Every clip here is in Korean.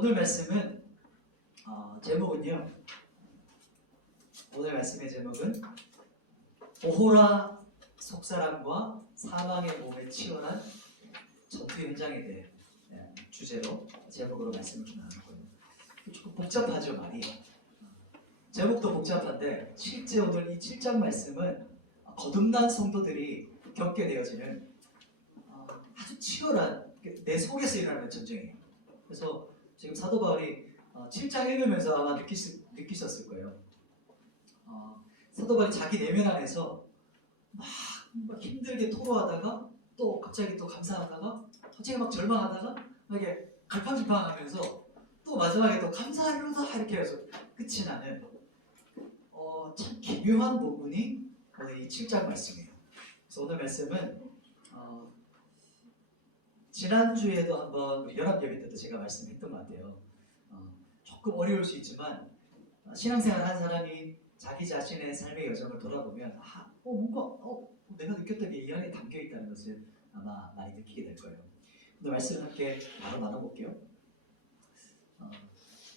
오늘 말씀은 제목은요. 오늘 말씀의 제목은 오호라 속사람과 사망의 몸에 치열한 전투 현장에 대해 주제로 제목으로 말씀을 좀 나눌 거예요. 조금 복잡하죠, 말이. 제목도 복잡한데 실제 오늘 이 7장 말씀은 거듭난 성도들이 겪게 되어지는 아주 치열한 내 속에서 일어나는 전쟁이에요. 그래서 지금 사도 바울이 7장 읽으면서 아마 느끼셨을 거예요. 사도 바울이 자기 내면 안에서 막 힘들게 토로하다가 또 갑자기 또 감사하다가 갑자기 막 절망하다가 막 이렇게 갈팡질팡하면서 또 마지막에 또 감사하리로다 이렇게 해서 끝이 나는 참 기묘한 부분이 오늘 이 7장 말씀이에요. 그래서 오늘 말씀은 지난주에도 한번 우리 연합예배 때도 제가 말씀했던 것 같아요. 조금 어려울 수 있지만 신앙생활 한 사람이 자기 자신의 삶의 여정을 돌아보면 뭔가 내가 느꼈던 게 이 안에 담겨 있다는 것을 아마 많이 느끼게 될 거예요. 오늘 말씀을 함께 바로 나눠볼게요.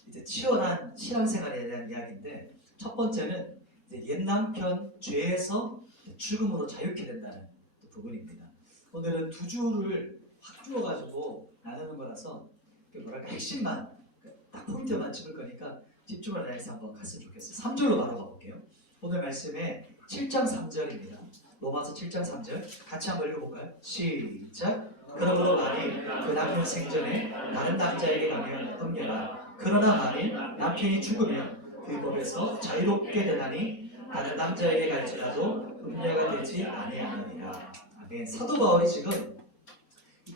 이제 치열한 신앙생활에 대한 이야기인데 첫 번째는 이제 옛 남편 죄에서 죽음으로 자유케 된다는 부분입니다. 오늘은 두 주를 확 주어가지고 나누는 거라서 핵심만 딱 포인트만 짚을 거니까 집중을 해서 한번 갔으면 좋겠어요. 3절로 바로 가볼게요. 오늘 말씀에 7장 3절입니다. 로마서 7장 3절 같이 한번 읽어볼까요? 시작. 그러므로 만일 그 남편 생전에 다른 남자에게 가면 음녀라. 그러나 만일 남편이 죽으면 그 법에서 자유롭게 되나니 다른 남자에게 갈지라도 음녀가 되지 아니하느니라. 아멘. 사도 바울이 지금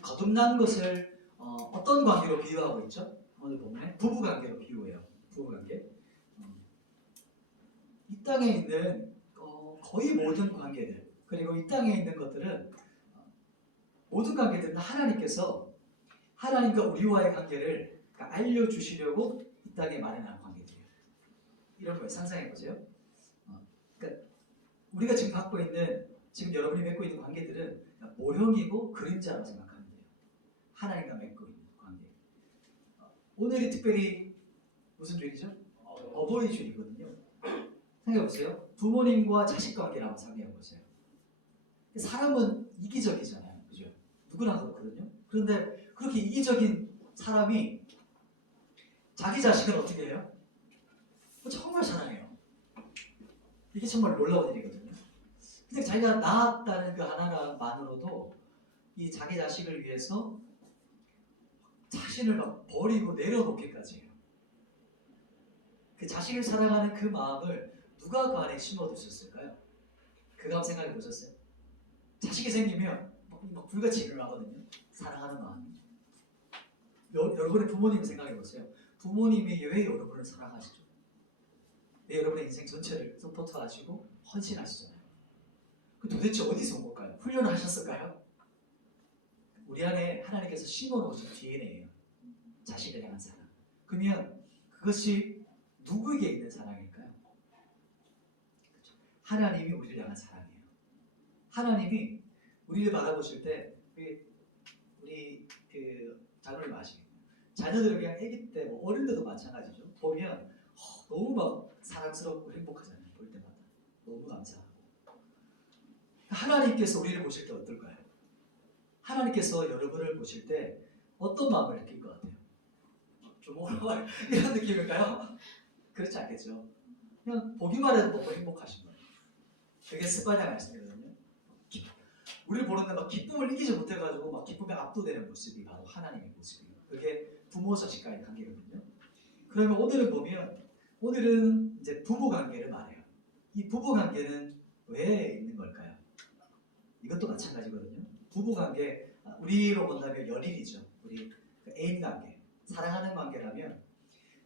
거듭난 것을 어떤 관계로 비유하고 있죠? 오늘 보면 부부관계로 비유해요. 부부관계. 이 땅에 있는 거의 모든 관계들, 그리고 이 땅에 있는 것들은 모든 관계들은 하나님께서 하나님과 우리와의 관계를 알려주시려고 이 땅에 마련한 관계들이에요. 이런 걸 상상해 보세요. 그러니까 우리가 지금 갖고 있는, 지금 여러분이 맺고 있는 관계들은 모형이고 그림자라고 생각하면 돼요. 하나님과 맺고 있는 관계. 오늘이 특별히 무슨 주일이죠? 어버이 주일이거든요. 생각해보세요. 부모님과 자식 관계라고 생각해보세요. 사람은 이기적이잖아요. 그죠? 누구나 그렇거든요. 그런데 그렇게 이기적인 사람이 자기 자식을 어떻게 해요? 정말 사랑해요. 이게 정말 놀라운 일이거든요. 근데 자기가 낳았다는 그 하나만으로도 이 자기 자식을 위해서 자신을 막 버리고 내려놓기까지 해요. 그 자식을 사랑하는 그 마음을 누가 그 안에 심어두셨을까요? 그거 한번 생각해 보셨어요? 자식이 생기면 막 불같이 일어나거든요. 사랑하는 마음이. 여러분의 부모님 생각해 보세요. 부모님이 왜 여러분을 사랑하시죠? 왜 여러분의 인생 전체를 서포트하시고 헌신하시잖아요. 그 도대체 어디서 온 걸까요? 훈련을 하셨을까요? 우리 안에 하나님께서 심어놓으신 DNA예요. 자식을 향한 사랑. 그러면 그것이 누구에게 있는 사랑일까요? 그렇죠. 하나님이 우리를 향한 사랑이에요. 하나님이 우리를 바라보실 때 우리 그 장로님 아시겠네요. 자녀들을 그냥 아기 때 어릴 때도 마찬가지죠. 보면 너무 막 사랑스럽고 행복하잖아요. 볼 때마다 너무 감사하고. 하나님께서 우리를 보실 때 어떨까요? 하나님께서 여러분을 보실 때 어떤 마음을 느낄 것 같아요? 좀 이런 느낌일까요? 그렇지 않겠죠. 그냥 보기만 해도 너무 행복하신 거예요. 그게 스파냐 말씀이거든요. 우리를 보는데 막 기쁨을 이기지 못해가지고 막 기쁨에 압도되는 모습이 바로 하나님의 모습이에요. 그게 부모 자식과의 관계거든요. 그러면 오늘은 보면 오늘은 이제 부부 관계를 말해요. 이 부부 관계는 왜 있는 걸까요? 이것도 마찬가지거든요. 부부 관계, 우리로 본다면 연인이죠. 우리 애인 관계, 사랑하는 관계라면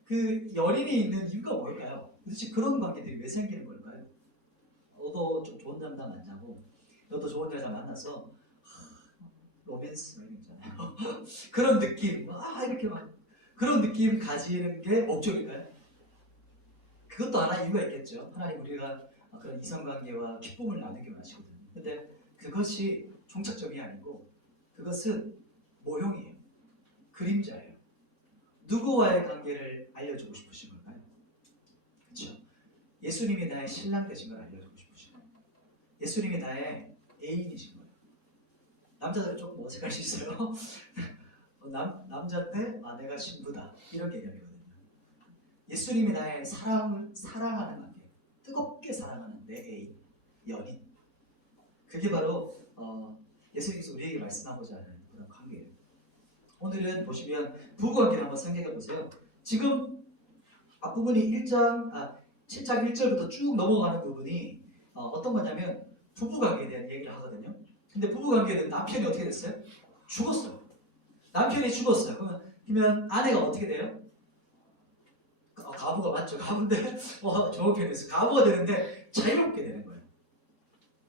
그 연인이 있는 이유가 뭘까요? 도대체 그런 관계들이 왜 생기는 걸까요? 너도 좀 좋은 남자 만나고 너도 좋은 여자 만나서 로맨스 이런 거 있잖아요. 그런 느낌, 이렇게 막 그런 느낌 가지는 게 목적일까요? 그것도 하나 이유가 있겠죠. 하나님 우리가 그런 이성관계와 기쁨을 나누게 하시거든요. 근데 그것이 종착점이 아니고 그것은 모형이에요. 그림자예요. 누구와의 관계를 알려주고 싶으신 걸까요? 그렇죠. 예수님이 나의 신랑 되신 걸 알려주고 싶으신 거예요. 예수님이 나의 애인이신 거예요. 남자들은 조금 어색할 수 있어요. 남자인데 내가 신부다 이런 개념이거든요. 예수님이 나의 사랑하는 관계, 뜨겁게 사랑하는 내 애인, 연인. 그게 바로 예수님께서 우리에게 말씀하고자 하는 그런 관계예요. 오늘은 보시면 부부관계를 한번 생각해 보세요. 지금 앞부분이 7장 1절부터 쭉 넘어가는 부분이 어떤 거냐면 부부관계에 대한 얘기를 하거든요. 근데 부부관계는 남편이 어떻게 됐어요? 죽었어요. 남편이 죽었어요. 그러면 아내가 어떻게 돼요? 가부가 맞죠. 가부인데 좋은 표현이었어요. 가부가 되는데 자유롭게 되는 거예요.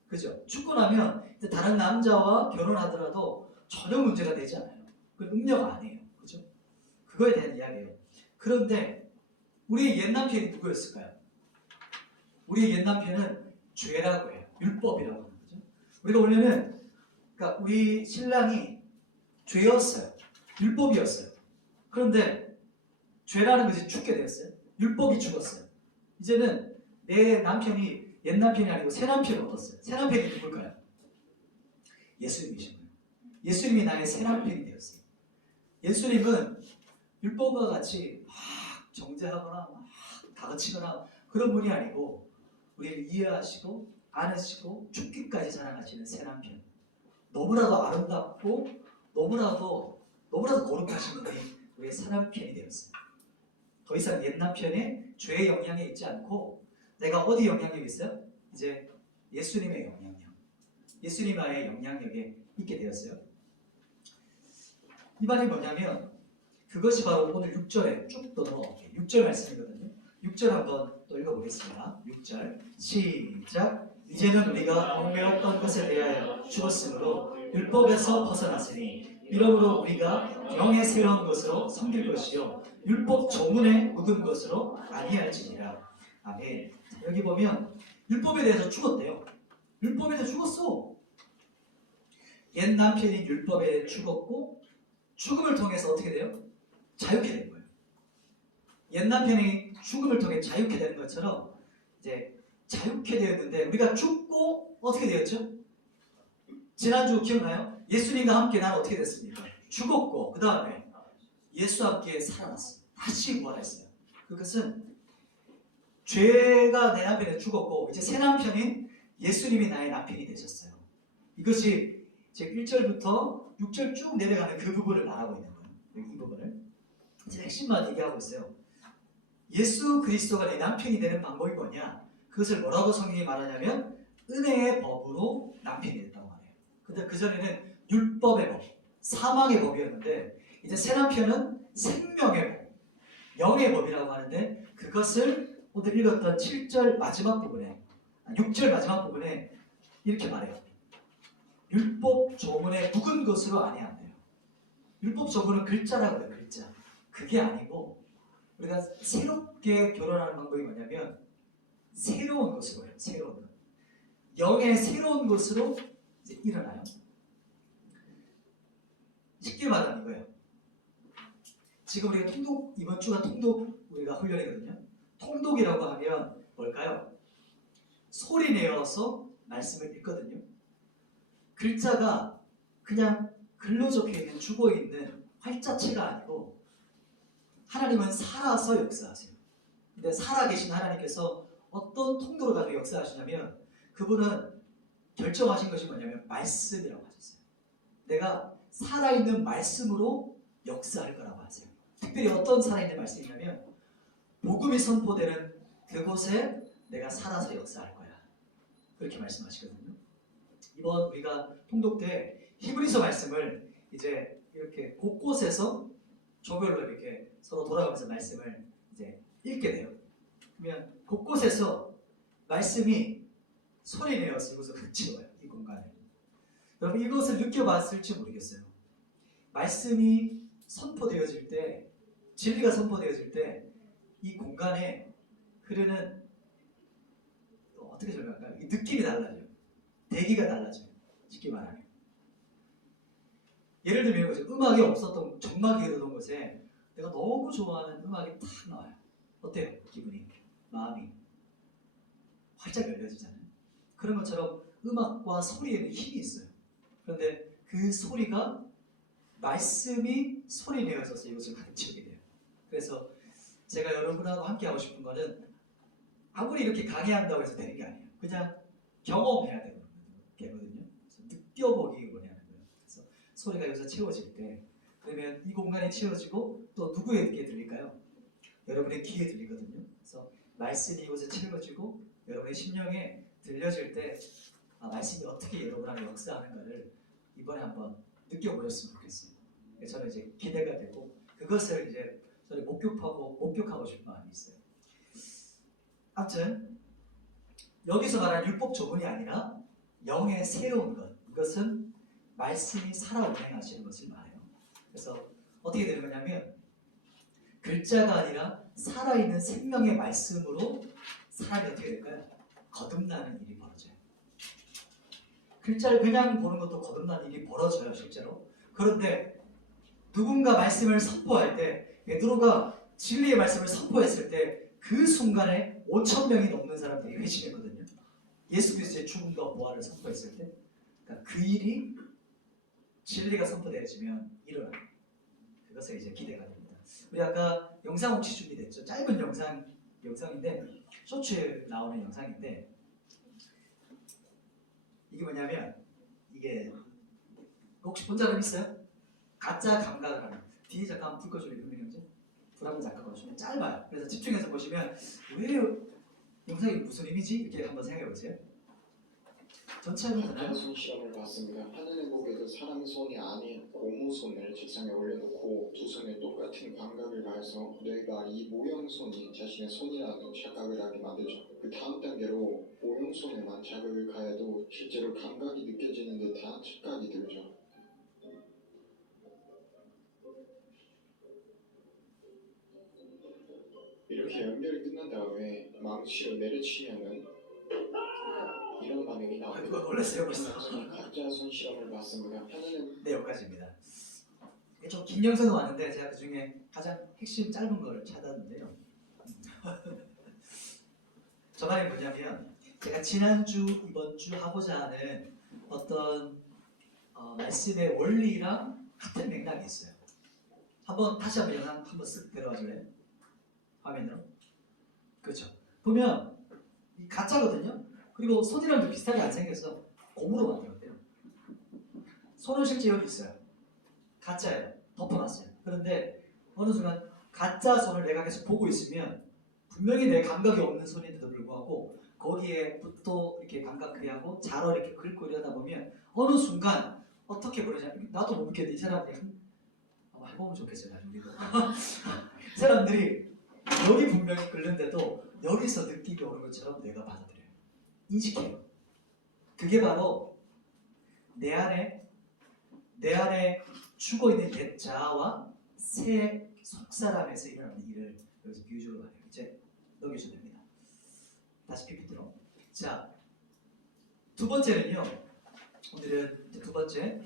그죠? 죽고 나면 다른 남자와 결혼하더라도 전혀 문제가 되지 않아요. 그건 음녀가 아니에요. 그죠? 그거에 대한 이야기예요. 그런데 우리의 옛 남편이 누구였을까요? 우리의 옛 남편은 죄라고 해요. 율법이라고 하는 거죠. 우리가 원래는 그러니까 우리 신랑이 죄였어요. 율법이었어요. 그런데 죄라는 것이 죽게 되었어요. 율법이 죽었어요. 이제는 내 남편이 옛 남편이 아니고 새 남편을 얻었어요. 새 남편이 누굴까요? 예수님이신 거예요. 예수님이 나의 새 남편이 되었어요. 예수님은 율법과 같이 막 정죄하거나 막 다그치거나 그런 분이 아니고 우리를 이해하시고 안으시고 죽기까지 사랑하시는 새 남편. 너무나도 아름답고 너무나도 거룩하신 분이 우리의 새 남편이 되었어요. 더 이상 옛 남편의 죄의 영향에 있지 않고 내가 어디 영향력이 있어요? 이제 예수님의 영향력, 예수님의 영향력에 있게 되었어요. 이 말이 뭐냐면 그것이 바로 오늘 6절에 쭉 넘어갈게요. 6절 말씀이거든요. 6절 한번 또 읽어보겠습니다. 6절 시작. 이제는 우리가 얽매였던 것에 대하여 죽었으므로 율법에서 벗어났으니 이러므로 우리가 영의 새로운 것으로 섬길 것이요 율법 조문에 묻은 것으로 아니할지니라. 아멘. 여기 보면 율법에 대해서 죽었대요. 율법에 대해서 죽었어. 옛 남편이 율법에 죽었고 죽음을 통해서 어떻게 돼요? 자유케 된 거예요. 옛 남편이 죽음을 통해 자유케 되는 것처럼 이제 자유케 되었는데 우리가 죽고 어떻게 되었죠? 지난주 기억나요? 예수님과 함께 난 어떻게 됐습니까? 죽었고 그 다음에 예수와 함께 살아났어요. 다시 부활했어요. 그것은 죄가 내 남편에 죽었고 이제 새 남편인 예수님이 나의 남편이 되셨어요. 이것이 제 1절부터 6절 쭉 내려가는 그 부분을 말하고 있는 거예요. 이 부분을 제 핵심만 얘기하고 있어요. 예수 그리스도가 내 남편이 되는 방법이 뭐냐? 그것을 뭐라고 성경이 말하냐면 은혜의 법으로 남편이 됐다고 말해요. 근데 그전에는 율법의 법, 사망의 법이었는데 이제 새 남편은 생명의 법, 영의 법이라고 하는데 그것을 오늘 읽었던 7절 마지막 부분에 6절 마지막 부분에 이렇게 말해요. 율법 조문에 묵은 것으로 아니한대요. 율법 조문은 글자라고 해요. 글자. 그게 아니고 우리가 새롭게 결혼하는 방법이 뭐냐면 새로운 것으로 해요. 새로운 것. 영의 새로운 것으로 이제 일어나요. 쉽게 말하면 이거예요. 지금 우리가 통독, 이번 주가 통독 우리가 훈련이거든요. 통독이라고 하면 뭘까요? 소리 내어서 말씀을 읽거든요. 글자가 그냥 글로 적혀있는 죽어있는 활자체가 아니고 하나님은 살아서 역사하세요. 근데 살아계신 하나님께서 어떤 통도로 가지고 역사하시냐면 그분은 결정하신 것이 뭐냐면 말씀이라고 하셨어요. 내가 살아있는 말씀으로 역사할 거라고 하세요. 특별히 어떤 살아있는 말씀이냐면 복음이 선포되는 그곳에 내가 살아서 역사할 거야. 그렇게 말씀하시거든요. 이번 우리가 통독 때 히브리서 말씀을 이제 이렇게 곳곳에서 조별로 이렇게 서로 돌아가면서 말씀을 이제 읽게 돼요. 그러면 곳곳에서 말씀이 소리내어 쓰고서 그치워요. 이 공간을. 여러분 이것을 느껴봤을지 모르겠어요. 말씀이 선포되어질 때, 진리가 선포되어질 때 이 공간에 흐르는 어떻게 설명할까요? 이 느낌이 달라져요. 대기가 달라져요. 쉽게 말하면. 예를 들면 음악이 없었던 정막이 흐르던 곳에 내가 너무 좋아하는 음악이 탁 나와요. 어때요? 기분이? 마음이 활짝 열려지잖아요. 그런 것처럼 음악과 소리에는 힘이 있어요. 그런데 그 소리가 말씀이 소리 내어져서 이것을 가득 채우게 돼요. 그래서 제가 여러분하고 함께 하고 싶은 거는 아무리 이렇게 강의한다고 해서 되는 게 아니에요. 그냥 경험해야 되거든요. 그래서 느껴보기 원하는 거예요. 그래서 소리가 여기서 채워질 때 그러면 이 공간이 채워지고 또 누구에게 들릴까요? 여러분의 귀에 들리거든요. 그래서 말씀이 이곳에 채워지고 여러분의 심령에 들려질 때 말씀이 어떻게 여러분하고 역사하는가를 이번에 한번 느껴보셨으면 좋겠어요. 저는 이제 기대가 되고 그것을 이제 저는 목격하고 싶은 마음이 있어요. 아무튼 여기서 말하는 율법 조문이 아니라 영의 새로운 것, 이것은 말씀이 살아 운행하시는 것을 말해요. 그래서 어떻게 되는 거냐면 글자가 아니라 살아있는 생명의 말씀으로 사람이 어떻게 될까요? 거듭나는 일이 벌어져요. 글자를 그냥 보는 것도 거듭나는 일이 벌어져요, 실제로. 그런데 누군가 말씀을 선포할 때, 베드로가 진리의 말씀을 선포했을 때 그 순간에 5,000명이 넘는 사람들이 회심했거든요. 예수 그리스도의 죽음과 부활을 선포했을 때, 그러니까 그 일이 진리가 선포되어지면 일어나요. 그것을 이제 기대가 됩니다. 우리 아까 영상 혹시 준비됐죠? 짧은 영상인데 쇼츠에 나오는 영상인데 이게 뭐냐면 이게 혹시 본 사람 있어요? 가짜 감각을 하는 뒤에 잠깐 불 꺼줄래요? 현민 형제? 불 한번 잠깐 꺼주시면 짧아요. 그래서 집중해서 보시면 왜 영상이 무슨 의미지? 이렇게 한번 생각해 보세요. 전체 하면 되나요? 손 실험을 봤습니다. 하늘의 복에도 사람 손이 아닌 고무 손을 책상에 올려놓고 두 손에 똑같은 감각을 가해서 뇌가 이 모형 손이 자신의 손이라는 착각을 하게 만들죠. 그 다음 단계로 모형 손에만 자극을 가해도 실제로 감각이 느껴지는 듯한 착각이 들죠. 이렇게 연결이 끝난 다음에 망치로 내려치면은 이런 반응이 나옵니다. 누가 놀랐어요 벌써? 가짜 손 실험을 봤습니다. 하늘은 네, 여기까지입니다. 좀 긴 영상은 왔는데 제가 그 중에 가장 핵심 짧은 거를 찾았는데요. 저 말이 뭐냐면 제가 지난주, 이번주 하고자 하는 어떤 말씀의 원리랑 같은 맥락이 있어요. 다시 한번 영상 한번 쓱 들어가 줄래요? 화면으로. 그렇죠. 보면 이 가짜거든요. 그리고 손이랑 좀 비슷하게 안 생겨서 고무로 만들었대요. 손은 실제 여기 있어요. 가짜예요. 덮어놨어요. 그런데 어느 순간 가짜 손을 내가 계속 보고 있으면 분명히 내 감각이 없는 손인데도 불구하고 거기에 붓도 이렇게 감각하고 자로 이렇게 긁고 이러다 보면 어느 순간 어떻게 그러냐, 나도 못 믿겠는데 이 사람들이 한번 해보면 좋겠어요. 나중에 사람들이 여기 분명히 긁는데도 여기서 느낌이 오는 것처럼 내가 받아들여요. 인식해요. 그게 바로 내 안에 죽어있는 옛 자아와 새 속사람에서 일어나는 일을 여기서 비유적으로 말해요. 이제 넘겨주셔도 됩니다. 다시 PPT로. 자, 두 번째는요. 오늘은 두 번째,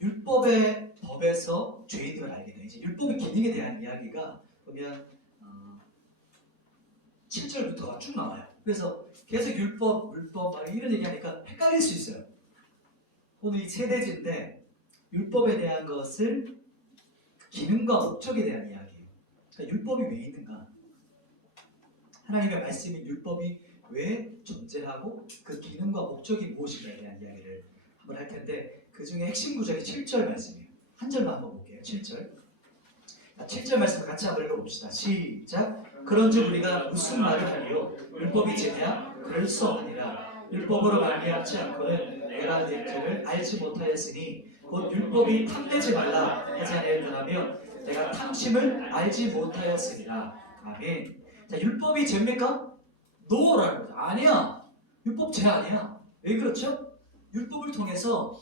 율법의 법에서 죄인을 알게 돼요. 이제 율법의 기능에 대한 이야기가 보면 7절부터가 쭉 나와요. 그래서 계속 율법, 물법 이런 얘기하니까 헷갈릴 수 있어요. 오늘 이 세 대지인데 율법에 대한 것을 기능과 목적에 대한 이야기예요. 그러니까 율법이 왜 있는가? 하나님의 말씀인 율법이 왜 존재하고 그 기능과 목적이 무엇인가에 대한 이야기를 한번 할 텐데 그 중에 핵심 구절이 7절 말씀이에요. 한 절만 한번 볼게요. 7절. 7절 말씀을 같이 한번 읽어봅시다. 시작. 그런즉 우리가 무슨 말을 하리요? 율법이 죄냐? 그럴 수 없느니라. 율법으로 말미암지 않고는 내가 내 죄를 알지 못하였으니 곧 율법이 탐내지 말라 하지 아니하였더라며 내가 탐심을 알지 못하였으리라. 아멘. 자, 율법이 죄입니까? 노라는 거죠. 아니야. 율법 죄 아니야. 왜 그렇죠? 율법을 통해서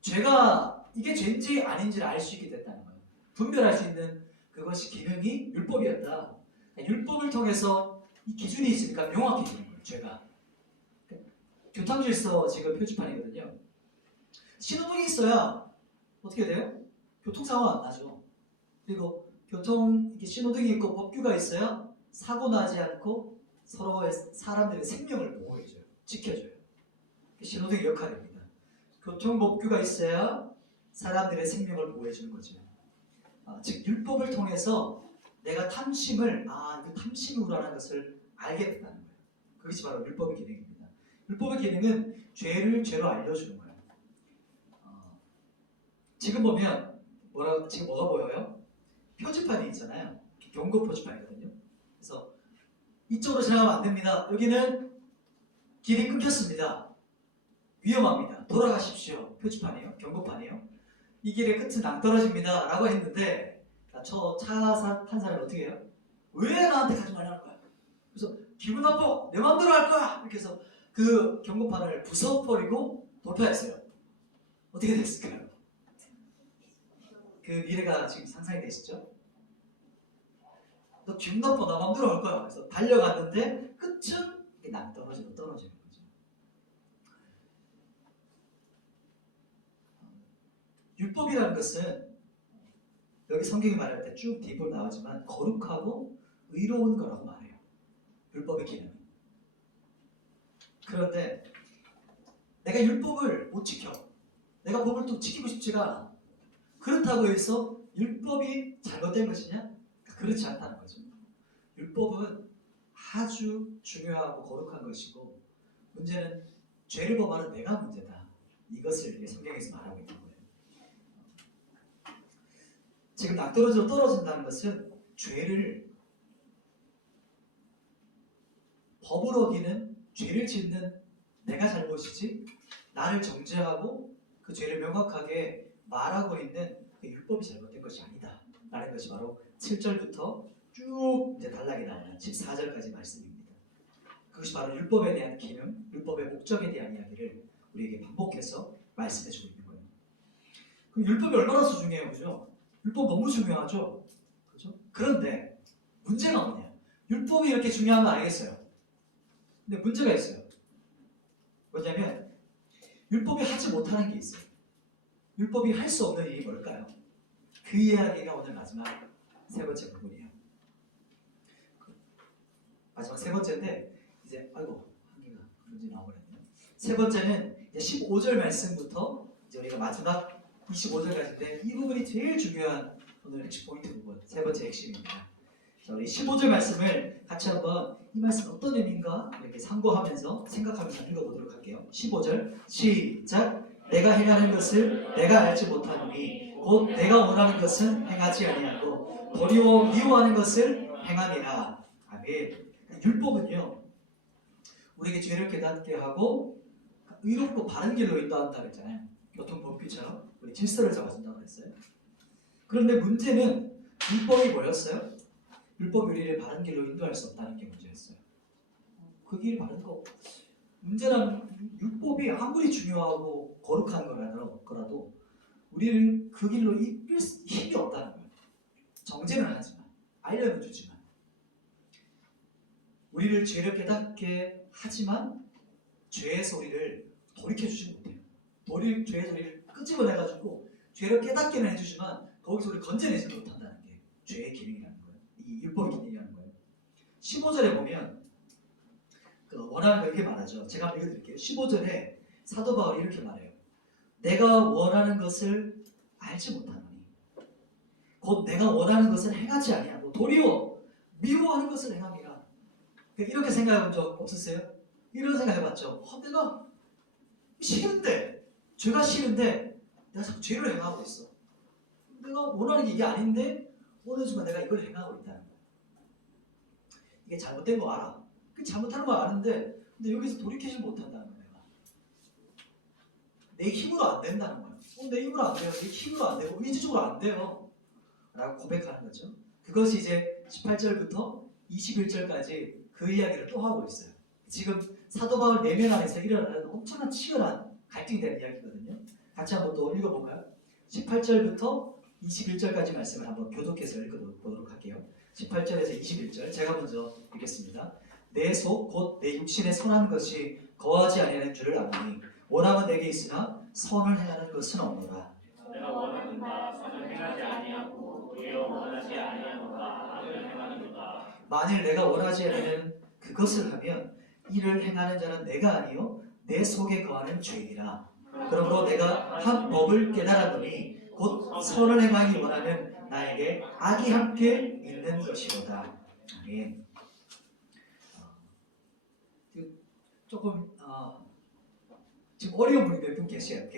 죄가 이게 죄인지 아닌지를 알 수 있게 됐다는 거예요. 분별할 수 있는 그것이 기능이 율법이었다. 율법을 통해서 이 기준이 있으니까 명확해지는 거예요. 죄가. 교통질서 지금 표지판이거든요. 신호등이 있어야 어떻게 돼요? 교통사고가 안 나죠. 그리고 교통 이렇게 신호등이 있고 법규가 있어야 사고 나지 않고 서로의 사람들의 생명을 보호해줘요. 지켜줘요. 신호등의 역할입니다. 교통 법규가 있어야 사람들의 생명을 보호해주는 거죠. 즉 율법을 통해서 내가 탐심을 이거 탐심이 우라는 것을 알게 된다는 거예요. 그것이 바로 율법의 기능입니다. 율법의 기능은 죄를 죄로 알려주는 거예요. 지금 보면 지금 뭐가 보여요? 표지판이 있잖아요. 경고 표지판이거든요. 그래서 이쪽으로 지나가면 안 됩니다. 여기는 길이 끊겼습니다. 위험합니다. 돌아가십시오. 표지판이에요. 경고판이에요. 이 길의 끝은 낭떠러집니다. 라고 했는데 차 탄 사람이 어떻게 해요? 왜 나한테 가지 말라는 거야? 그래서 기분 나빠. 내 마음대로 할 거야. 이렇게 해서 그 경고판을 부숴버리고 돌파했어요. 어떻게 됐을까요? 그 미래가 지금 상상이 되시죠? 너 기분 나빠. 나 마음대로 할 거야. 그래서 달려갔는데 끝은 낭떠러지로 떨어지는 거죠. 율법이라는 것은 여기 성경이 말할 때 쭉 딥으로 나오지만 거룩하고 의로운 거라고 말해요. 율법의 기능은. 그런데 내가 율법을 못 지켜. 내가 법을 또 지키고 싶지가 않아. 그렇다고 해서 율법이 잘못된 것이냐? 그렇지 않다는 거죠. 율법은 아주 중요하고 거룩한 것이고 문제는 죄를 범하는 내가 문제다. 이것을 성경에서 말하고 있는 거예요. 지금 낭떠러지로 떨어진다는 것은 죄를 법을 어기는 죄를 짓는 내가 잘못이지 나를 정죄하고 그 죄를 명확하게 말하고 있는 그 율법이 잘못된 것이 아니다 라는 것이 바로 7절부터 쭉 이제 단락이 나오는 14절까지 말씀입니다. 그것이 바로 율법에 대한 기능, 율법의 목적에 대한 이야기를 우리에게 반복해서 말씀해주고 있는 거예요. 그럼 율법이 얼마나 소중해요, 그죠? 율법 너무 중요하죠, 그죠? 그런데 문제가 뭐냐? 율법이 이렇게 중요한 거 알겠어요. 근데 문제가 있어요. 뭐냐면 율법이 하지 못하는 게 있어요. 율법이 할 수 없는 일이 뭘까요? 그 이야기가 오늘 마지막 세 번째 부분이에요. 마지막 세 번째인데 이제 한개가 문제 나오거든요. 세 번째는 이제 15절 말씀부터 이제 우리가 마지막 25절까지인데 이 부분이 제일 중요한 오늘 핵심 포인트 부분, 세 번째 핵심입니다. 자, 우리 15절 말씀을 같이 한번 이 말씀 어떤 의미인가 이렇게 상고하면서 생각하면서 읽어보도록 할게요. 15절 시작. 내가 행하는 것을 내가 알지 못하노니 곧 내가 원하는 것은 행하지 아니하고 도리어 미워하는 것을 행하니라. 아멘. 율법은요 우리에게 죄를 깨닫게 하고 의롭고 바른 길로 인도한다 그랬잖아요. 교통법규처럼 우리 질서를 잡아준다고 그랬어요. 그런데 문제는 율법이 뭐였어요? 율법이 우리를 바른 길로 인도할 수 없다는 게 문제였어요. 그 길이 바른 거. 문제는 율법이 아무리 중요하고 거룩한 거라도 우리를 그 길로 이끌 힘이 없다는 거예요. 정죄는 하지만, 알려는 주지만, 우리를 죄를 깨닫게 하지만 죄에서 우리를 돌이켜주지 못해요. 죄에서 우리를 끄집어내가지고 죄를 깨닫게는 해주지만 거기서 우리를 건져내지 못한다는 게 죄의 기능이라는 거예요. 이 율법의 기능이라는 거예요. 15절에 보면 원하는 거 이렇게 말하죠. 제가 한번 읽어드릴게요. 15절에 사도 바울이 이렇게 말해요. 내가 원하는 것을 알지 못하노니 곧 내가 원하는 것을 행하지 아니하고 도리어 미워하는 것을 행함이라. 이렇게 생각해본 적 없었어요? 이런 생각 해봤죠. 내가 싫은데 죄가 싫은데 내가 자꾸 죄를 행하고 있어. 내가 원하는 게 이게 아닌데 어느 순간 내가 이걸 행하고 있다는 거야. 이게 잘못된 거 알아. 잘못하는 거 아는데 근데 여기서 돌이키지 못한다는 거야. 내 힘으로 안 된다는 거야. 내 힘으로 안 돼요. 내 힘으로 안 되고 의지적으로 안 돼요. 라고 고백하는 거죠. 그것이 이제 18절부터 21절까지 그 이야기를 또 하고 있어요. 지금 사도 바울 내면 안에서 일어나는 엄청난 치열한 갈등이 되는 이야기거든요. 같이 한번 또 읽어볼까요? 18절부터 21절까지 말씀을 한번 교독해서 읽어보도록 할게요. 18절에서 21절 제가 먼저 읽겠습니다. 내 속 곧 내 육신에 선한 것이 거하지 아니하는 줄을 아노니 원함은 내게 있으나 선을 행하는 것은 없노라. 내가 원하는 바 선을 행하지 아니하고 도리어 원하지 아니하는 만일 내가 원하지 않는 그것을 하면 이를 행하는 자는 내가 아니요 내 속에 거하는 죄이라. 그러므로 내가 한 법을 깨달았노니 곧 선을 행하기 원하는 나에게 악이 함께 있는 것이로다. 아멘. 조금 지금 어려운 분이 몇 분 계세요.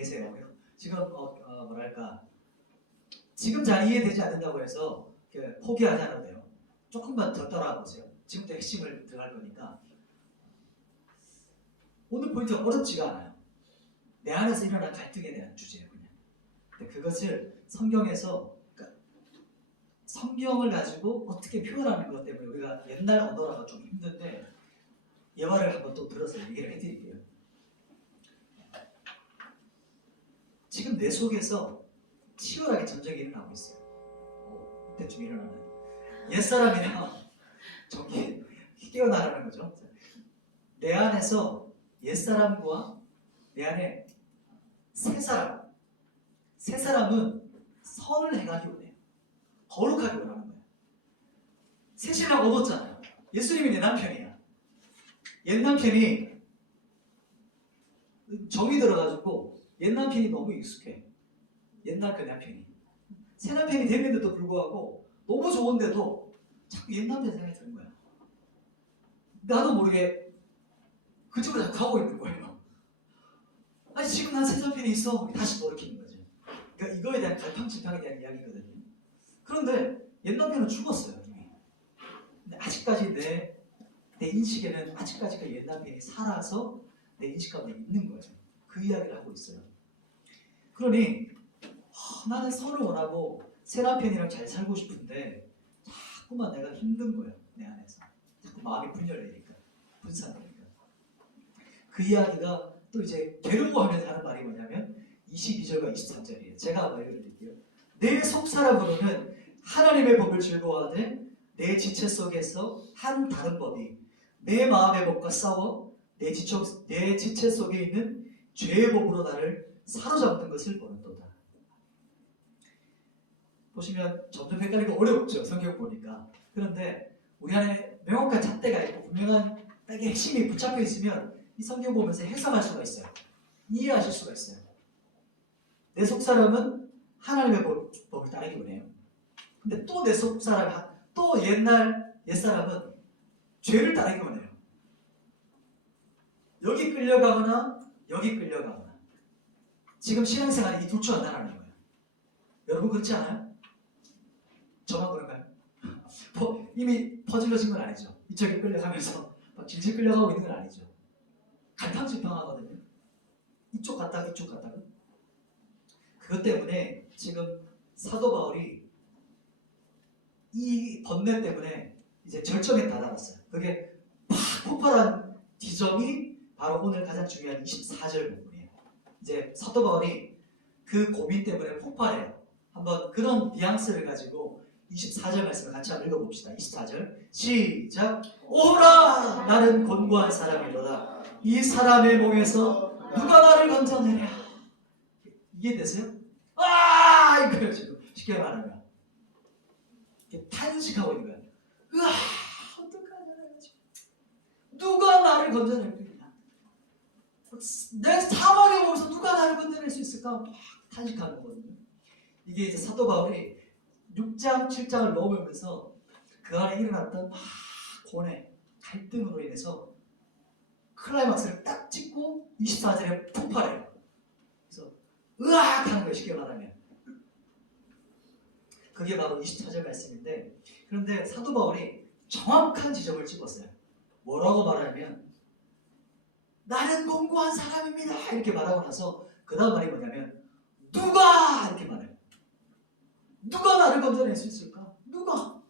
지금 뭐랄까 지금 잘 이해되지 않는다고 해서 포기하지 않아도 돼요. 조금만 더 따라와 보세요. 지금부터 핵심을 들어갈 거니까. 오늘 포인트 어렵지가 않아요. 내 안에서 일어난 갈등에 대한 주제예요. 그냥. 근데 그것을 성경에서 그러니까 성경을 가지고 어떻게 표현하는 것 때문에 우리가 옛날 언어라가 좀 힘든데 예화를 한번 또 들어서 얘기를 해드릴게요. 지금 내 속에서 치열하게 전쟁이 일어나고 있어요. 이때쯤 일어나는 옛사람이랑 저기 깨어나라는 거죠. 내 안에서 옛사람과 내 안에 새 사람은 선을 행하기 원해요. 거룩하기 원하는 거예요. 새 신랑 얻었잖아요. 예수님이 내 남편이야. 옛 남편이 정이 들어가지고 옛 남편이 너무 익숙해. 옛날 그 남편이. 새 남편이 됐는데도 불구하고 너무 좋은데도 자꾸 옛 남편 생각이 드는 거야. 나도 모르게 그쪽으로 자꾸 가고 있는 거예요. 아니 지금 난 새 남편이 있어. 다시 돌이키는 거죠. 그러니까 이거에 대한 갈팡질팡에 대한 이야기거든요. 그런데 옛 남편은 죽었어요. 이미. 근데 아직까지 내 인식에는 아직까지 그 옛 남편이 살아서 내 인식 가운데 있는 거예요. 그 이야기를 하고 있어요. 그러니 나는 선을 원하고 새 남편이랑 잘 살고 싶은데 자꾸만 내가 힘든 거예요. 내 안에서. 자꾸 마음이 분열되니까. 분산되니까. 그 이야기가 또 이제 괴로워하면서 하는 말이 뭐냐면 22절과 23절이에요. 제가 한번 읽어드릴게요. 내 속사람으로는 하나님의 법을 즐거워하되 내 지체 속에서 한 다른 법이 내 마음의 법과 싸워 내 지체 속에 있는 죄의 법으로 나를 사로잡는 것을 보는도다. 보시면 점점 헷갈리고 어렵죠. 성경 보니까. 그런데 우리 안에 명확한 잣대가 있고 분명한 딱 핵심이 붙잡혀 있으면 이 성경 보면서 해석할 수가 있어요. 이해하실 수가 있어요. 내 속사람은 하나님의 법을 따르기 원해요. 근데 또 내 속사람, 또 옛사람은 죄를 따르기 원해요. 여기 끌려가거나 여기 끌려가거나. 지금 신앙생활이 이 둘 중 하나라는 거예요. 여러분 그렇지 않아요? 저만 그런가요? 이미 퍼질러진 건 아니죠. 이쪽에 끌려가면서 막 질질 끌려가고 있는 건 아니죠. 갈팡질팡하거든요. 이쪽 갔다가 이쪽 갔다가. 그것 때문에 지금 사도 바울이 이 번뇌 때문에 이제 절정에 다다랐어요. 그게 팍 폭발한 지점이 바로 오늘 가장 중요한 24절 부분이에요. 이제 사도 바울이 그 고민 때문에 폭발해요. 한번 그런 뉘앙스를 가지고 24절 말씀을 같이 한번 읽어봅시다. 24절 시작. 오라 나는 곤고한 사람이로다. 이 사람의 몸에서 누가 나를 건져내랴. 이해되세요? 아! 이거예요 지금 쉽게 말하면 이렇게 탄식하고 있는 거예요. 으아! 어떡하냐 지금. 누가 나를 건져낼 거냐. 내 사망의 몸에서 누가 나를 건져낼 수 있을까? 막 탄식하는 거거든요. 이게 이제 사도 바울이 6장, 7장을 넘으면서 그 안에 일어났던 막 고뇌, 갈등으로 인해서 클라이막스를 딱 찍고 24절에 폭발해요. 그래서 으악 하는 거예요. 쉽게 말하면. 그게 바로 24절 말씀인데 그런데 사도 바울이 정확한 지점을 찍었어요. 뭐라고 말하면 나는 곤고한 사람입니다. 이렇게 말하고 나서 그 다음 말이 뭐냐면 누가 이렇게 말해요. 누가 나를 건져낼 수 있을까? 누가?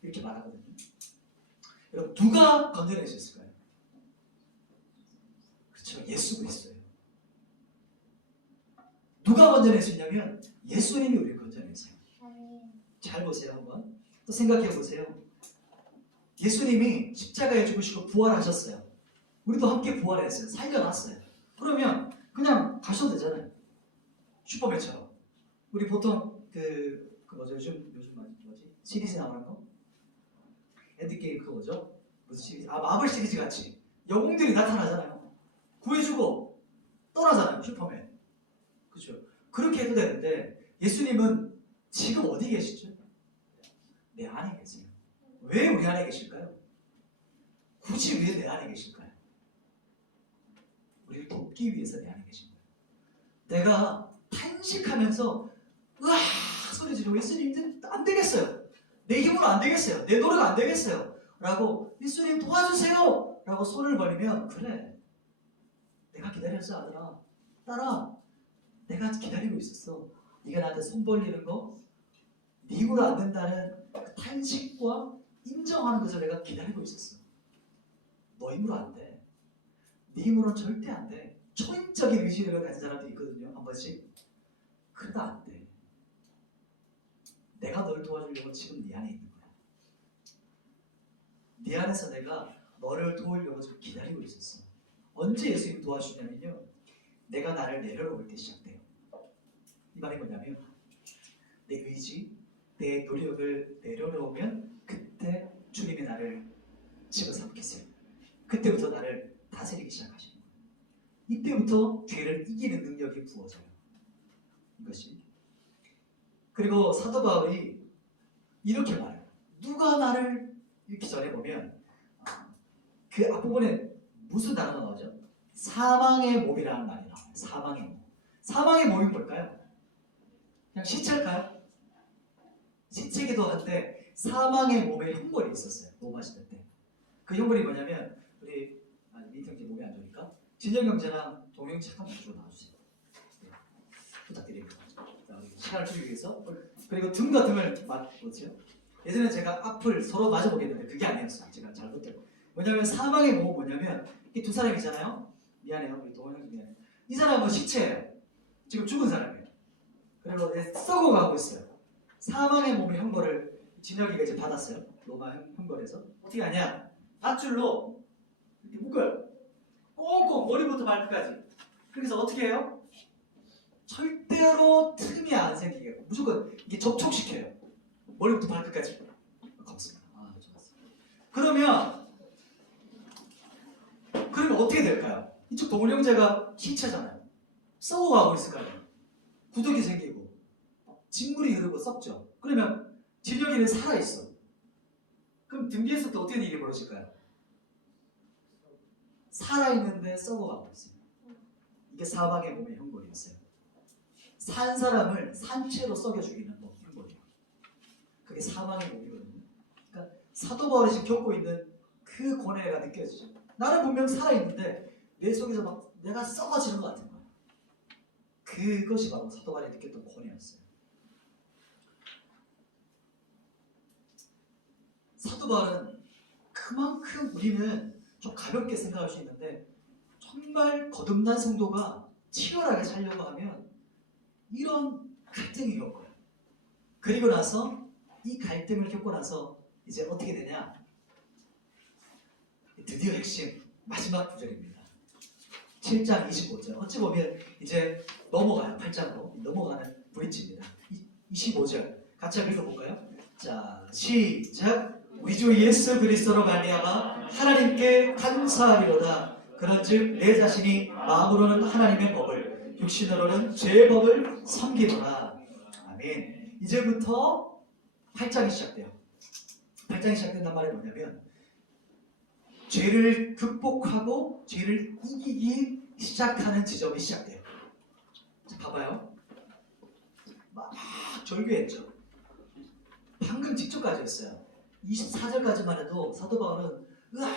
이렇게 말하거든요. 여러분 누가 건져낼 수 있을까요? 그렇죠. 예수 그리스도예요. 누가 건져낼 수 있냐면 예수님이 우리를 건져내세요. 잘 보세요. 한번 또 생각해 보세요. 예수님이 십자가에 죽으시고 부활하셨어요. 우리도 함께 부활했어요. 살려놨어요. 그러면 그냥 가셔도 되잖아요. 슈퍼맨처럼. 우리 보통 요즘 뭐지? 시리즈 나오는 거? 엔드게임 그거죠. 무슨 시리즈? 마블 시리즈 같이 영웅들이 나타나잖아요. 구해주고 떠나잖아요. 슈퍼맨. 그렇죠. 그렇게 해도 되는데 예수님은 지금 어디 계시죠? 내 안에 계세요. 왜 우리 안에 계실까요? 굳이 왜 내 안에 계실까요? 우리를 돕기 위해서 내 안에 계신 거예요. 내가 탄식하면서 으아 소리 지르고 예수님 이제 안 되겠어요. 내 힘으로 안 되겠어요. 내 노래가 안 되겠어요. 라고 예수님 도와주세요. 라고 손을 벌리면 그래 내가 기다렸어 아들아 딸아 내가 기다리고 있었어. 네가 나한테 손 벌리는 거 네 힘으로 안 된다는 그 탄식과 인정하는 것을 내가 기다리고 있었어. 너 힘으로 안 돼. 네 힘으로는 절대 안 돼. 초인적인 의지를 가진 사람도 있거든요. 한 번씩. 그러다 안 돼. 내가 널 도와주려고 지금 네 안에 있는 거야. 네 안에서 내가 너를 도우려고 지금 기다리고 있었어. 언제 예수님 도와주냐면요. 내가 나를 내려놓을 때 시작돼요. 이 말이 뭐냐면 내 의지, 내 노력을 내려놓으면 그때 주님이 나를 집어삼키세요. 그때부터 나를 다스리기 시작하시는 거예요. 이때부터 죄를 이기는 능력이 부어져요. 이것이. 그리고 사도 바울이 이렇게 말해요. 누가 나를 이렇게 전해보면 그 앞부분에 무슨 단어가 나오죠? 사망의 몸이라는 말이 나와요. 사망의 몸. 사망의 몸이 뭘까요? 그냥 시체일까요? 시체기도 한데 사망의 몸에 흉벌이 있었어요. 로마 시대 때. 그 흉벌이 뭐냐면 우리 민경씨 몸이 안 좋으니까 진영경제랑 동영 잠깐 가지고 나와주세요. 네. 부탁드립니다. 자, 시간을 줄이기 위해서 그리고 등과 등을 맞죠? 예전에 제가 앞을 서로 마주보겠는데 그게 아니었어요. 제가 잘못했고 뭐냐면 사망의 몸은 뭐냐면 이 두 사람이잖아요. 미안해요. 우리 동영 미안해요. 이 사람은 시체예요. 지금 죽은 사람이에요. 그리고 썩어가고 있어요. 사망의 몸의 형벌을 진혁이가 이제 받았어요. 로마 형벌에서 어떻게 하냐? 밧줄로 이렇게 묶어요. 꽁꽁 머리부터 발끝까지. 그래서 어떻게 해요? 절대로 틈이 안 생기게 무조건 이게 접촉시켜요. 머리부터 발끝까지. 고맙습니다. 좋았어요. 그러면 어떻게 될까요? 이쪽 동물형제가 시체잖아요. 썩어가고 있을 거 아니에요. 구덕이 생기고 진물이 흐르고 썩죠. 그러면 진혁이는 살아있어. 그럼 등 뒤에서 또 어떻게 일이 벌어질까요? 살아있는데 썩어가고 있어요. 이게 사망의 몸의 형벌이었어요. 산 사람을 산채로 썩여 죽이는 형벌이에요. 그게 사망의 몸이거든요. 그러니까 사도 바울이 지금 겪고 있는 그 고뇌가 느껴지죠. 나는 분명 살아있는데 내 속에서 막 내가 썩어지는 것 같은 거예요. 그것이 바로 사도 바울이 느꼈던 고뇌였어요. 사도 바울은 그만큼 우리는 좀 가볍게 생각할 수 있는데 정말 거듭난 성도가 치열하게 살려고 하면 이런 갈등이 겪어요. 그리고 나서 이 갈등을 겪고 나서 이제 어떻게 되냐? 드디어 핵심 마지막 구절입니다. 7장 25절. 어찌 보면 이제 넘어가요. 8장으로 넘어가는 브릿지입니다. 25절 같이 한번 읽어볼까요? 자, 시작. 우리 주 예수 그리스도로 말미암아 하나님께 감사하리로다. 그런즉 내 자신이 마음으로는 하나님의 법을 육신으로는 죄의 법을 섬기노라. 아멘. 이제부터 8장이 시작돼요. 8장이 시작된단 말이 뭐냐면 죄를 극복하고 죄를 이기기 시작하는 지점이 시작돼요. 자, 봐봐요. 막 절규했죠. 방금 직전까지 했어요. 24절까지만 해도 사도 바울은 으아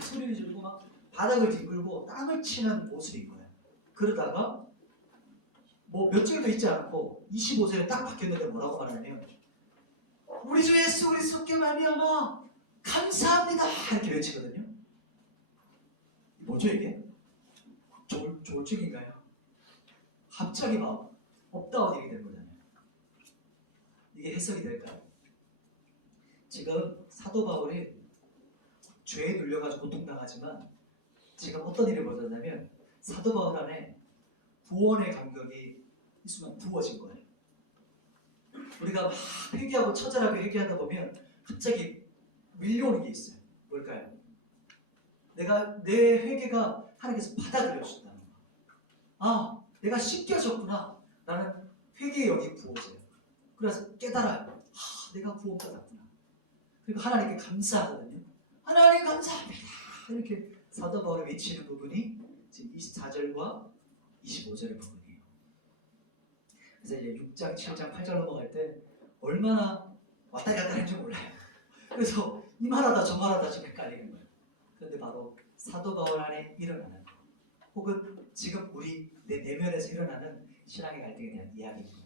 소리를 지르고 막 바닥을 뒹굴고 땅을 치는 모습인 거예요. 그러다가 뭐 몇 절도 있지 않고 25절에 딱 바뀌었는데 뭐라고 말하냐면 우리 주 예수 그리스도께 말미암아 감사합니다 이렇게 외치거든요. 뭐죠 이게? 조울증인가요? 갑자기 막 업다운 얘기 되는 거잖아요. 이게 해석이 될까요? 지금 사도 바울이 죄에 눌려가지고 고통당하지만 지금 어떤 일이 벌어졌냐면 사도 바울 안에 구원의 감격이 이 순간 부어진 거예요. 우리가 막 회개하고 처절하게 회개하다 보면 갑자기 밀려오는 게 있어요. 뭘까요? 내 회개가 하나님께서 받아들여 주신다는 거. 아, 내가 씻겨졌구나. 라는 회개의 영이 부어져요. 그래서 깨달아요. 내가 구원받았구나. 그리고 하나님께 감사하거든요. 하나님 감사합니다. 이렇게 사도 바울이 외치는 부분이 지금 24절과 25절의 부분이에요. 그래서 이제 6장, 7장, 8절 넘어갈 때 얼마나 왔다 갔다 하는지 몰라요. 그래서 이 말하다 저 말하다 지금 헷갈리는 거예요. 그런데 바로 사도 바울 안에 일어나는 혹은 지금 우리 내 내면에서 일어나는 신앙의 갈등에 대한 이야기인 거예요.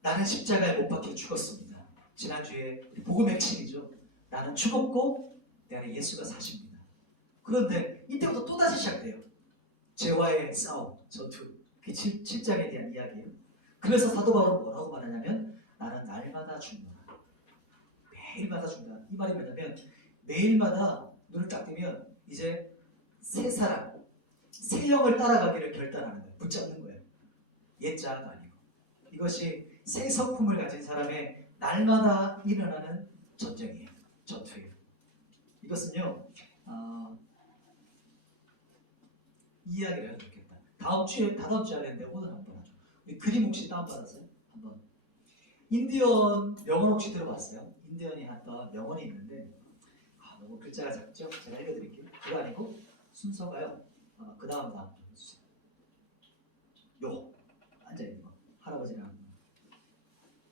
나는 십자가에 못 박혀 죽었습니다. 지난주에 복음의 핵심이죠. 나는 죽었고 내 안에 예수가 사십니다. 그런데 이때부터 또다시 시작돼요. 죄와의 싸움, 전투. 그게 7장에 대한 이야기예요. 그래서 사도 바울은 뭐라고 말하냐면 나는 날마다 죽노라. 매일마다 죽는다. 이 말이 뭐냐면 매일마다 눈을 딱 뜨면 이제 새 사람, 새 영을 따라가기를 결단하는 거예요. 붙잡는 거예요. 옛자가 아니고. 이것이 새 성품을 가진 사람의 날마다 일어나는 전쟁이에요. 전투예요. 이것은요. 이 이야기를 해도 좋겠다. 다다음 주에 하는데 오늘 한번 하죠. 우리 그림 혹시 다운받았어요? 한번. 인디언 명언 혹시 들어봤어요? 인디언이 한번 명언이 있는데 너무 글자가 작죠? 제가 읽어드릴게요. 그거 아니고 순서가요. 그 다음 좀 해주세요. 요거 앉아있는 거. 할아버지랑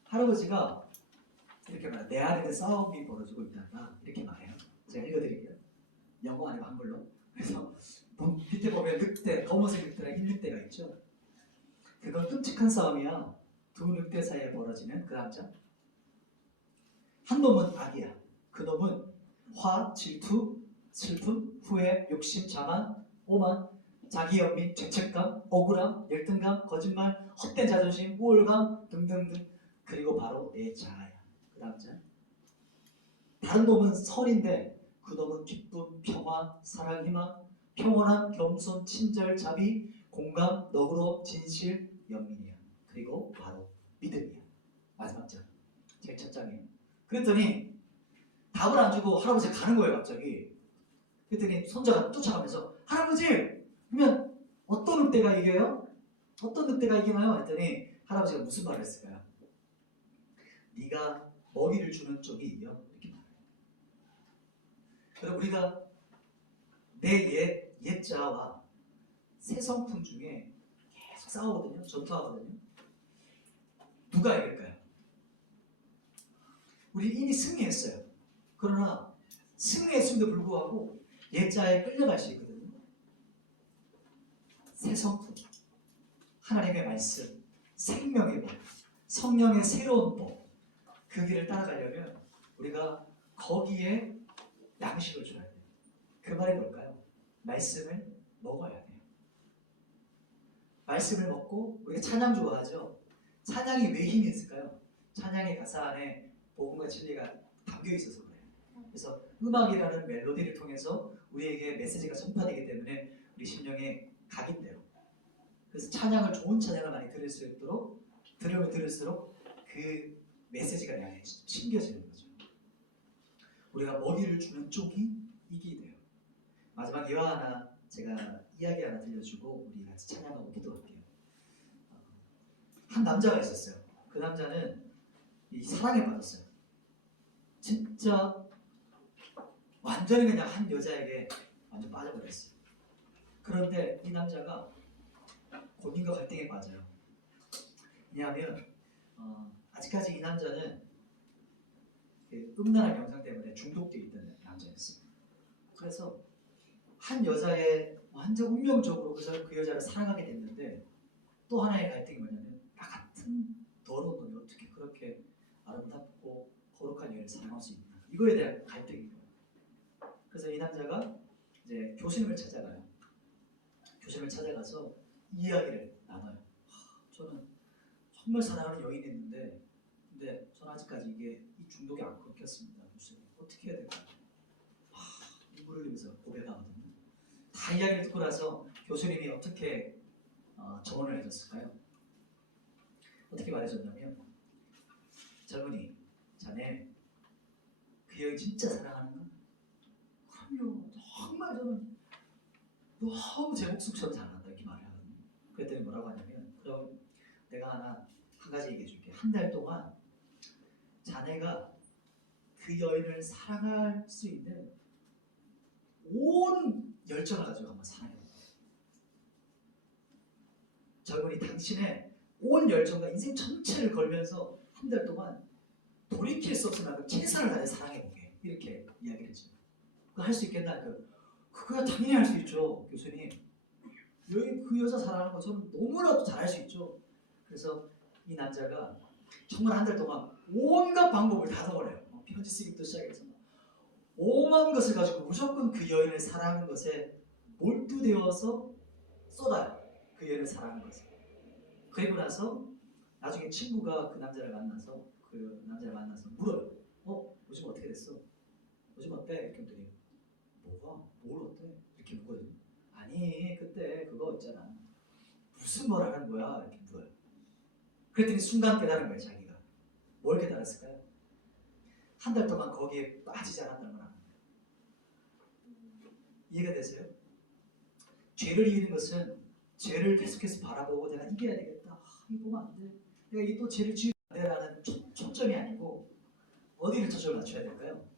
할아버지가 이렇게 말해요. 내 안에 싸움이 벌어지고 있다. 이렇게 말해요. 제가 읽어드릴게요. 영어 아니고 한글로. 그래서 밑에 보면 늑대, 검은색 늑대랑 흰 늑대가 있죠. 그건 끔찍한 싸움이야. 두 늑대 사이에 벌어지는 그 남자. 한 놈은 악이야. 그 놈은 화, 질투, 슬픔, 후회, 욕심, 자만, 오만, 자기 연민, 죄책감, 억울함, 열등감, 거짓말, 헛된 자존심, 우월감 등등등. 그리고 바로 내 자아야. 그 남자. 다른 놈은 선인데 그 놈은 기쁨, 평화, 사랑, 희망, 평온함, 겸손, 친절, 자비, 공감, 너그러움, 진실, 연민이야. 그리고 바로 믿음이야. 마지막 장. 제일 첫 장이에요. 그랬더니 답을 안 주고 할아버지가 가는 거예요. 갑자기. 그랬더니 손자가 쫓아가면서 할아버지! 그러면 어떤 늑대가 이겨요? 어떤 늑대가 이기나요? 했더니 할아버지가 무슨 말을 했을까요? 네가 먹이를 주는 쪽이 이겨. 이렇게 말해요. 그럼 우리가 내 옛자와 새 성품 중에 계속 싸우거든요. 전투하거든요. 누가 이길까요? 우리 이미 승리했어요. 그러나 승리했음에도 불구하고 옛자에 끌려갈 수 있거든요. 새 성품, 하나님의 말씀, 생명의 법, 성령의 새로운 법, 그 길을 따라가려면 우리가 거기에 양식을 줘야 돼요. 그 말이 뭘까요? 말씀을 먹어야 돼요. 말씀을 먹고 우리가 찬양 좋아하죠. 찬양이 왜 힘이 있을까요? 찬양의 가사 안에 복음과 진리가 담겨 있어서 그래요. 그래서 음악이라는 멜로디를 통해서 우리에게 메시지가 전파되기 때문에 우리 심령에 각인돼요. 그래서 찬양을 좋은 찬양을 많이 들으면 들을수록 그 메시지가 내 안에 심겨지는 거죠. 우리가 먹이를 주는 쪽이 이기게 돼요. 마지막 예화 하나 제가 이야기 하나 들려주고 우리 같이 찬양하고 기도할게요. 한 남자가 있었어요. 그 남자는 이 사랑에 빠졌어요. 진짜 완전히 그냥 한 여자에게 완전 빠져버렸어요. 그런데 이 남자가 고민과 갈등에 빠져요. 왜냐하면 아직까지 이 남자는 그 음란한 영상 때문에 중독되어 있던 남자였어요. 그래서 한 여자의 완전 운명적으로 그 여자를 사랑하게 됐는데 또 하나의 갈등이 뭐냐면 나 같은 더러운 놈이 어떻게 그렇게 아름답고 거룩한 여인을 사랑할 수 있나, 이거에 대한 갈등인 거예요. 그래서 이 남자가 이제 교수님을 찾아가요. 교수님을 찾아가서 이 이야기를 나눠요. 저는 정말 사랑하는 여인이 있는데 근데 저는 아직까지 이 중독이 안 끊겼습니다. 교수님 어떻게 해야 될까요? 눈물을 흘리면서 고백하거든요. 다 이야기를 듣고 나서 교수님이 어떻게 조언을 해줬을까요? 어떻게 말해줬냐면 젊은이, 자네 그 여인 진짜 사랑하는가? 그럼요. 정말 저는 너무 제 목숨처럼 사랑한다 이렇게 말을 하거든요. 그랬더니 뭐라고 하냐면 그럼 내가 한 가지 얘기해 줄게. 한 달 동안 자네가 그 여인을 사랑할 수 있는 온 열정을 가지고 한번 사랑해. 젊은이 당신의 온 열정과 인생 전체를 걸면서 한 달 동안 돌이킬 수 없을 만큼 최선을 다해 사랑해보게 이렇게 이야기를 했죠. 그거 할 수 있겠나? 그거야 당연히 할 수 있죠, 교수님. 여기 그 여자 사랑하는 거 저는 너무나도 잘할 수 있죠. 그래서 이 남자가 정말 한 달 동안 온갖 방법을 다 동원해요. 편지 쓰기부터 시작해서 오만 것을 가지고 무조건 그 여인을 사랑하는 것에 몰두되어서 쏟아요. 그 여인을 사랑하는 것을. 그리고 나서 나중에 친구가 그 남자를 만나서 물어요. 요즘 어떻게 됐어? 요즘 어때? 이렇게 했더니 뭐가? 뭘 어때? 이렇게 묻거든요. 아니 그때 그거 있잖아. 무슨 뭘 하는 거야? 이렇게 물어요. 그랬더니 순간 깨달은 거예요. 자기가. 뭘 깨달았을까요? 한 달 동안 거기에 빠지지 않았다는 건 이해가 되세요? 죄를 이기는 것은 죄를 계속해서 바라보고 내가 이겨야 되겠다. 이거 보면 안 돼. 내가 이게 또 죄를 지우면 안 돼라는 초점이 아니고 어디를 초점을 맞춰야 될까요?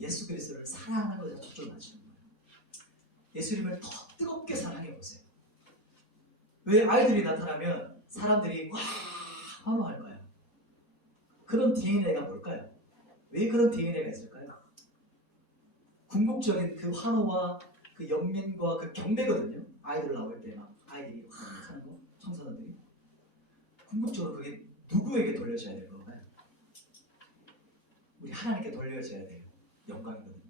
예수 그리스도를 사랑하는 것에 초점을 맞추는 거예요. 예수님을 더 뜨겁게 사랑해 보세요. 왜 아이들이 나타나면 사람들이 와 환호할 거예요? 그런 DNA가 뭘까요? 왜 그런 DNA가 있을까요? 궁극적인 그 환호와 그 연민과 그 경배거든요. 아이들 나올 때 막 아이들이 막 하는 거, 청소년들이. 궁극적으로 그게 누구에게 돌려져야 될 건가요? 우리 하나님께 돌려져야 돼요. 영광이거든요.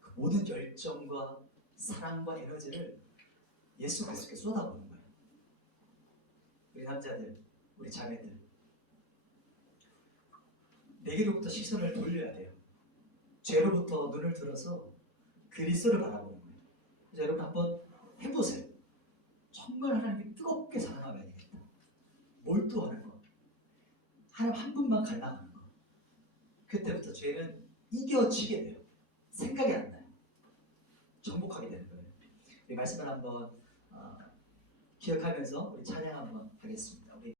그 모든 열정과 사랑과 에너지를 예수 그리스도께 쏟아부는 거예요. 우리 남자들, 우리 자매들, 내게로부터 시선을 돌려야 돼요. 죄로부터 눈을 들어서 그리스도를 바라보는 거예요. 그래서 여러분 한번 해보세요. 정말 하나님이 뜨겁게 사랑하면 되겠다. 몰두하는 거. 하나님 한 분만 갈망하는 거. 그때부터 죄는 이겨지게 돼요. 생각이 안 나요. 정복하게 되는 거예요. 우리 말씀을 한번 기억하면서 우리 찬양 한번 하겠습니다.